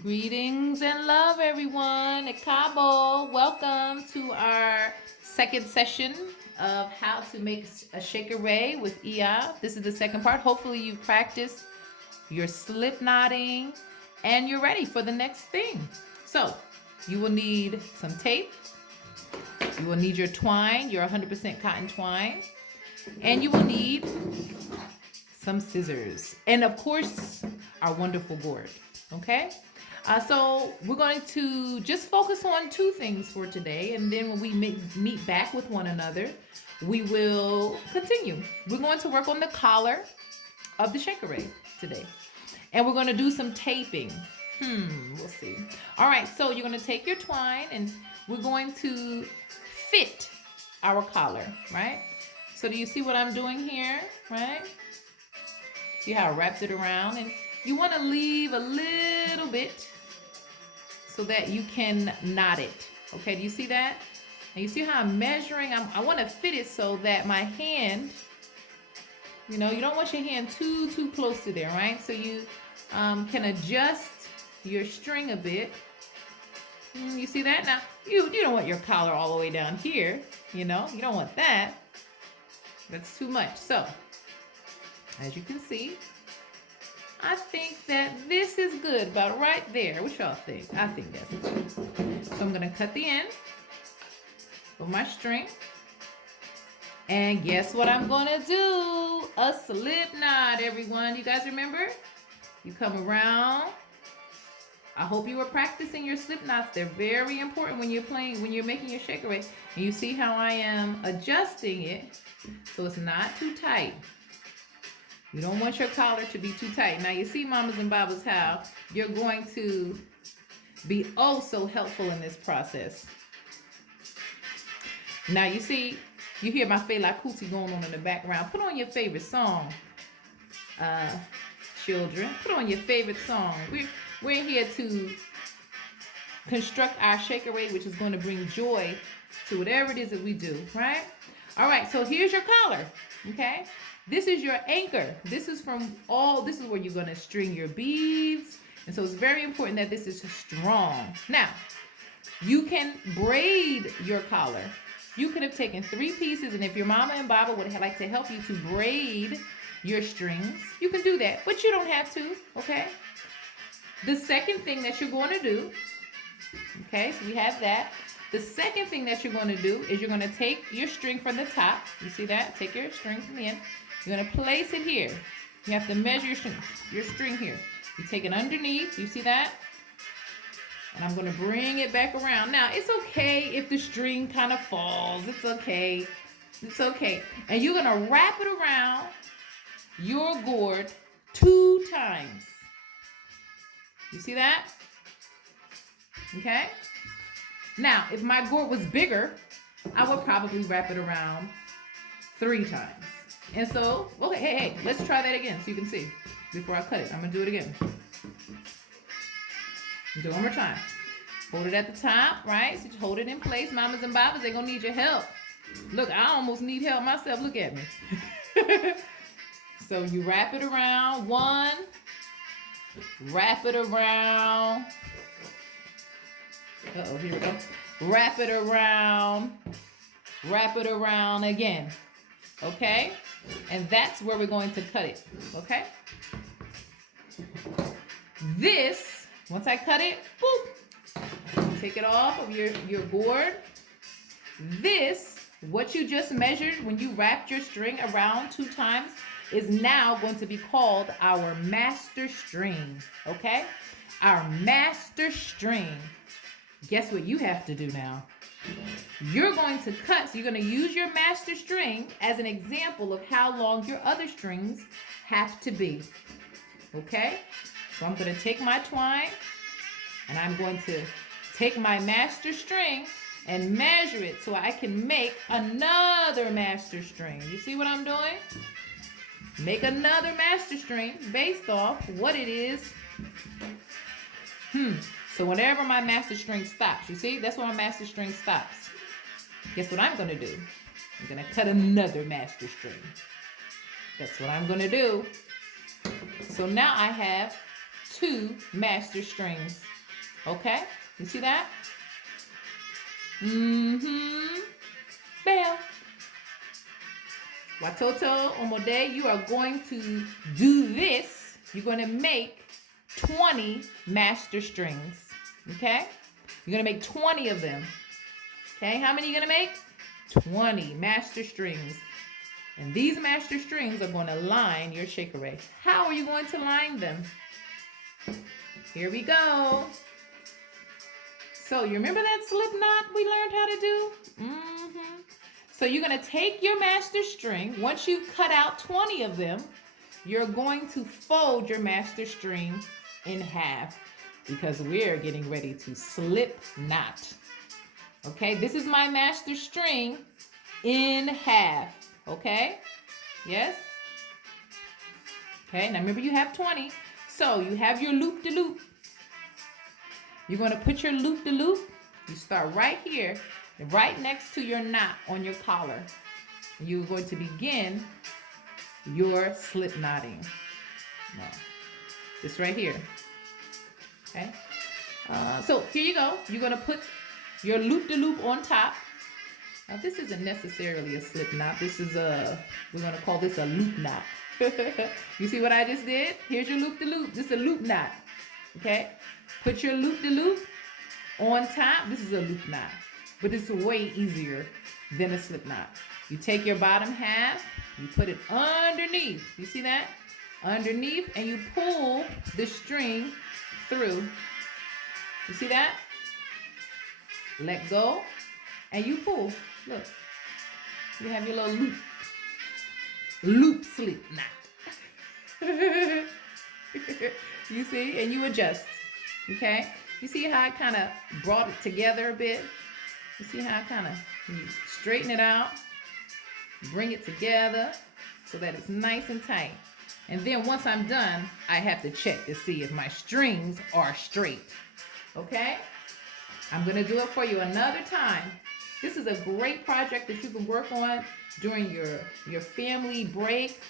Greetings and love, everyone. At Cabo, welcome to our second session of how to make a Sekere with Iya. This is the second part. Hopefully, you practiced your slip knotting and you're ready for the next thing. So, you will need some tape. You will need your twine, your 100% cotton twine, and you will need some scissors, and of course, our wonderful gourd. Okay? So we're going to just focus on two things for today, and then when we meet back with one another, we will continue. We're going to work on the collar of the Sekere today, and we're going to do some taping. We'll see. All right, so you're going to take your twine, and we're going to fit our collar, right? So do you see what I'm doing here, right? See how I wrapped it around? And you want to leave a little bit so that you can knot it. Okay, do you see that? And you see how I'm measuring? I want to fit it so that my hand, you don't want your hand too close to there, right? So you can adjust your string a bit. You see that? Now, you don't want your collar all the way down here, you don't want that. That's too much. So, as you can see, I think that this is good, about right there. What y'all think? I think that's good. So I'm going to cut the end of my string. And guess what I'm going to do? A slip knot, everyone. You guys remember? You come around. I hope you were practicing your slip knots. They're very important when you're making your Sekere. And you see how I am adjusting it so it's not too tight. You don't want your collar to be too tight. Now you see, mamas and babas, how you're going to be oh so helpful in this process. Now you see, you hear my Fela Kuti going on in the background. Put on your favorite song, children. Put on your favorite song. We're here to construct our Sekere, which is going to bring joy to whatever it is that we do, right? All right, so here's your collar, okay? This is your anchor. This is where you're going to string your beads. And so it's very important that this is strong. Now, you can braid your collar. You could have taken 3 pieces, and if your mama and baba would like to help you to braid your strings, you can do that, but you don't have to, okay? The second thing that you're going to do, okay, so we have that. The second thing that you're going to do is you're going to take your string from the top. You see that? Take your string from the end. You're going to place it here. You have to measure your string here. You take it underneath. You see that? And I'm going to bring it back around. Now, it's okay if the string kind of falls. It's okay. It's okay. And you're going to wrap it around your gourd 2 times. You see that? Okay? Now, if my gourd was bigger, I would probably wrap it around 3 times. And so, okay, hey, let's try that again so you can see before I cut it. I'm going to do it again. Do it one more time. Hold it at the top, right? So just hold it in place. Mamas and babas, they're going to need your help. Look, I almost need help myself. Look at me. So you wrap it around 1. Wrap it around. Uh-oh, here we go. Wrap it around. Wrap it around again. Okay? And that's where we're going to cut it. Okay? This, once I cut it, boop, take it off of your gourd. This, what you just measured when you wrapped your string around 2 times, is now going to be called our master string. Okay? Our master string. Guess what you have to do now? You're going to cut, so you're going to use your master string as an example of how long your other strings have to be. Okay? So I'm going to take my twine, and I'm going to take my master string and measure it so I can make another master string. You see what I'm doing? Make another master string based off what it is. So whenever my master string stops, you see, that's where my master string stops. Guess what I'm going to do? I'm going to cut another master string. That's what I'm going to do. So now I have 2 master strings. Okay? You see that? Bam. Watoto Omode, you are going to do this. You're going to make 20 master strings. Okay? You're going to make 20 of them. Okay? How many are you going to make? 20 master strings. And these master strings are going to line your Sekere. How are you going to line them? Here we go. So you remember that slip knot we learned how to do? So you're going to take your master string. Once you've cut out 20 of them, you're going to fold your master string in half because we're getting ready to slip knot. Okay, this is my master string in half. Okay, yes? Okay, now remember you have 20. So you have your loop-de-loop. You're going to put your loop-de-loop. You start right here, right next to your knot on your collar. You're going to begin your slip knotting. Now, this right here. Okay. So here you go. You're going to put your loop-de-loop on top. Now this isn't necessarily a slip knot. This is we're going to call this a loop knot. You see what I just did? Here's your loop-de-loop. This is a loop knot. Okay. Put your loop-de-loop on top. This is a loop knot, but it's way easier than a slip knot. You take your bottom half, you put it underneath. You see that? Underneath, and you pull the string through. You see that? Let go, and you pull. Look, you have your little loop slip knot. You see, and you adjust. Okay, you see how I kind of brought it together a bit? You see how I kind of straighten it out, bring it together so that it's nice and tight. And then once I'm done, I have to check to see if my strings are straight. Okay, I'm going to do it for you another time. This is a great project that you can work on during your family break,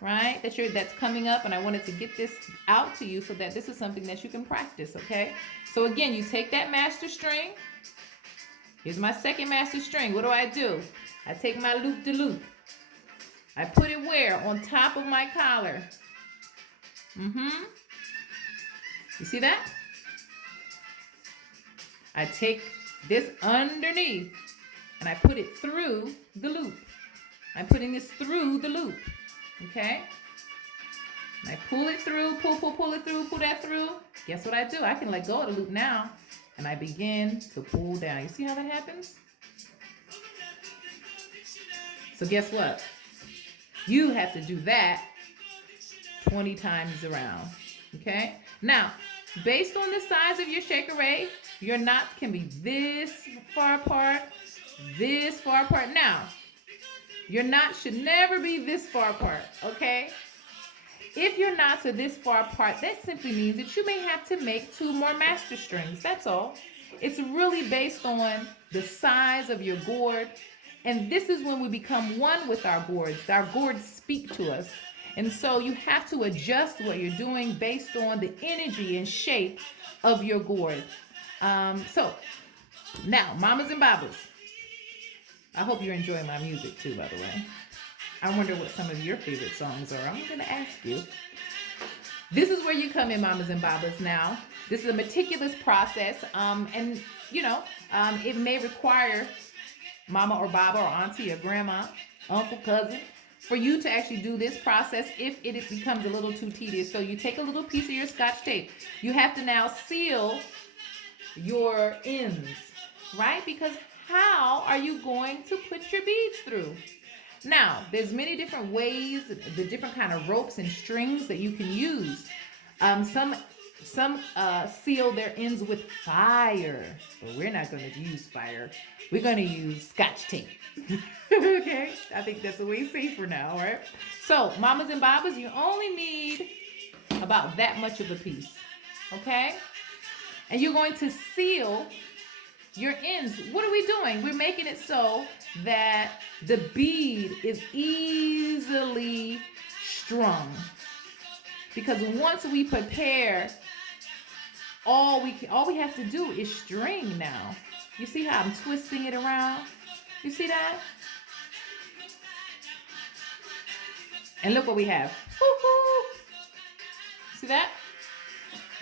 right? That's coming up, and I wanted to get this out to you so that this is something that you can practice, okay? So again, you take that master string. Here's my second master string. What do? I take my loop-de-loop. I put it where? On top of my collar. You see that? I take this underneath, and I put it through the loop. I'm putting this through the loop. Okay? And I pull it through, pull it through, pull that through. Guess what I do? I can let go of the loop now, and I begin to pull down. You see how that happens? So guess what? You have to do that 20 times around. Okay? Now, based on the size of your Sekere, your knots can be this far apart, this far apart. Now, your knots should never be this far apart, okay? If your knots are this far apart, that simply means that you may have to make 2 more master strings. That's all. It's really based on the size of your gourd. And this is when we become one with our gourds. Our gourds speak to us. And so you have to adjust what you're doing based on the energy and shape of your gourd. So now, mamas and babas, I hope you're enjoying my music too, by the way. I wonder what some of your favorite songs are. I'm going to ask you. This is where you come in, mamas and babas. Now, this is a meticulous process, and it may require mama or baba or auntie or grandma, uncle, cousin, for you to actually do this process if it becomes a little too tedious. So you take a little piece of your Scotch tape. You have to now seal your ends, right? Because how are you going to put your beads through? Now, there's many different ways, the different kind of ropes and strings that you can use. Some seal their ends with fire, but we're not going to use fire. We're going to use Scotch tape. Okay? I think that's a way safer now, right? So, mamas and babas, you only need about that much of a piece, okay? And you're going to seal your ends. What are we doing? We're making it so that the bead is easily strung. Because once we prepare all we have to do is string now. You see how I'm twisting it around? You see that? And look what we have. Woo-hoo! See that?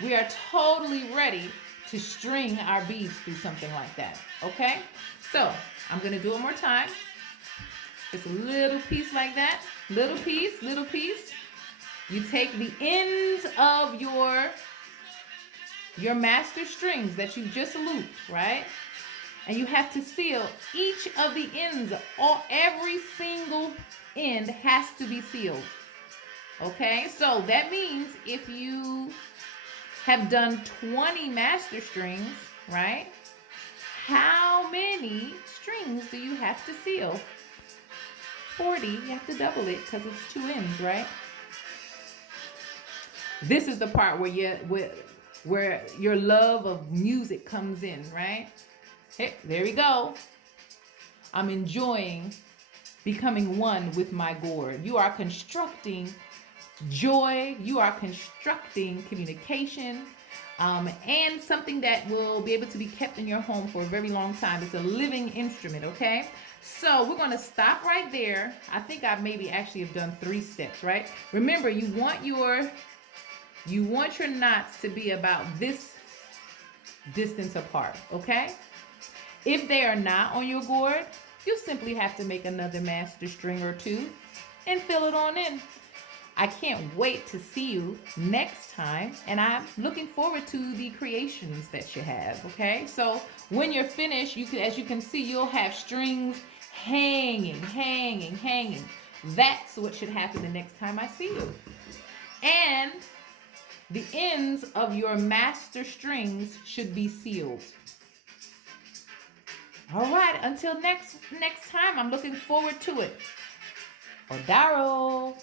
We are totally ready to string our beads through something like that. Okay? So I'm gonna do it one more time. Just a little piece like that. Little piece, little piece. You take the ends of your master strings that you just looped, right? And you have to seal each of the ends. Every single end has to be sealed. Okay, so that means if you have done 20 master strings, right? How many strings do you have to seal? 40. You have to double it because it's two ends, right? This is the part where your love of music comes in, right? Hey, there we go. I'm enjoying becoming one with my gourd. You are constructing joy. You are constructing communication, and something that will be able to be kept in your home for a very long time. It's a living instrument, okay? So we're going to stop right there. I think I maybe actually have done 3 steps, right? Remember, you want your knots to be about this distance apart, okay? If they are not on your gourd, you simply have to make another master string or 2 and fill it on in. I can't wait to see you next time, and I'm looking forward to the creations that you have, okay? So when you're finished, as you can see, you'll have strings hanging, hanging, hanging. That's what should happen the next time I see you. And the ends of your master strings should be sealed. All right, until next time, I'm looking forward to it. Odaro.